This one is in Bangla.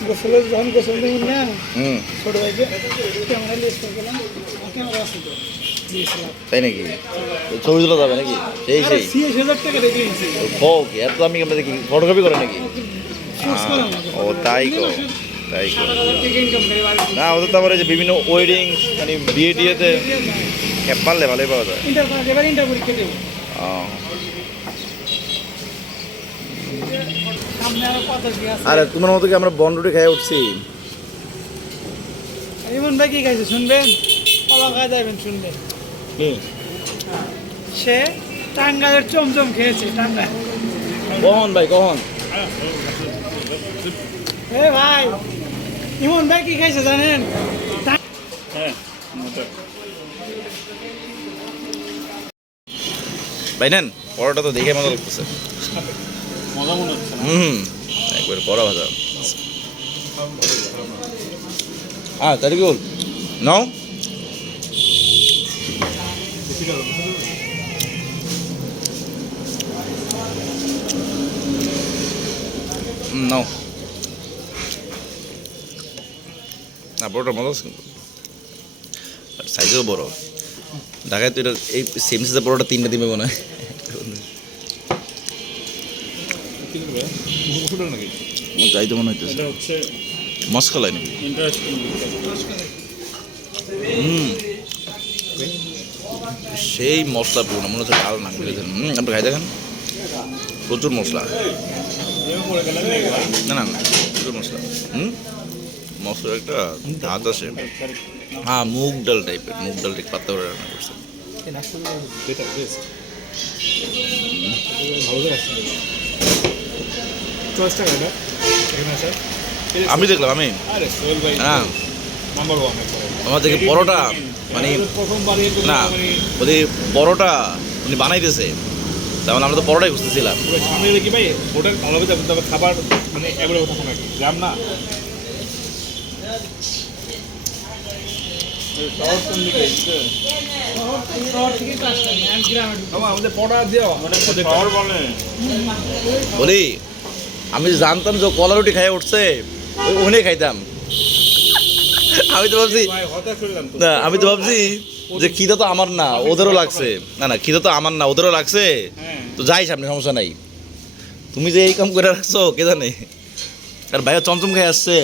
গোসলের যখন গোসল দেবেন না ছোট ভাইকে। ক্যামেরা লিস্ট করে গেলাম ক্যামেরা আছে তাই নাকি? ছবি তোলা যাবে নাকি? সেই সেই। হোক এত আমি আমরা দেখি ফটোকপি করে নাকি? ও তাই কো তাই কো না ওদের তো আবার যে বিভিন্ন ওয়েডিং মানে বিয়ে টিয়েতে পারলে ভালোই পাওয়া যায়। আরও কি তোমার মতো কি আমরা বন রুটি খেয়ে উঠছি? ইমন ভাই কি খাইছে শুনবেন? অবাক হয়ে যাবেন শুনবেন। সে টাঙ্গালের চমচম খেয়েছে টাঙ্গাল কখন ভাই কখন? এ ভাই ইমন ভাই কি খাইছে জানেন? হ্যাঁ ভাই নেন পরোটা তো দেখে মজা লাগতেছে। মজা মনে হচ্ছে হুম একবার বড় ভাজা। হ্যাঁ তাহলে কি বল নাও। নাও না বড়টা মজা আছে। কিন্তু সাইজও বড়। ঢাকায় তো এটা এই সেম সাইজের বড়টা তিনটা দিবে মনে হয়। তাই তো মনে হইতেছে। মস্কলাই নাকি? হুম। সেই মশলা পুরো মনে হচ্ছে ডাল না হুম আপনি খাই দেখেন। প্রচুর মশলা। না না না, প্রচুর মশলা। হুম? মশলার একটা হাত আছে হ্যাঁ মুগ ডাল টাইপের মুগ ডাল ঠিক পাত্তা করে রান্না করছে। আমি দেখলাম আমি। হ্যাঁ। আমার থেকে পরোটা মানে না মানে ওদের পরোটা উনি বানাইতেছে। তেমন আমরা তো পরোটাই খুঁজতেছিলাম। সামনে দেখি ভাই হোটেল ভালো হবে তবে খাবার মানে অ্যাভেলেবল গ্রাম না? মানে বলে। বলি আমি জানতাম যে কলা রুটি খাই উঠছে ওই ওনে খাইতাম। আমি তো ভাবছি না আমি তো ভাবছি যে খিদা তো আমার না ওদেরও লাগছে। না না খিদা তো আমার না ওদেরও লাগছে। হ্যাঁ। তো যাই সামনে সমস্যা নাই। তুমি যে এই কাম করে রাখছো কে জানে? আর ভাইয়া চমচম খেয়ে আসছে।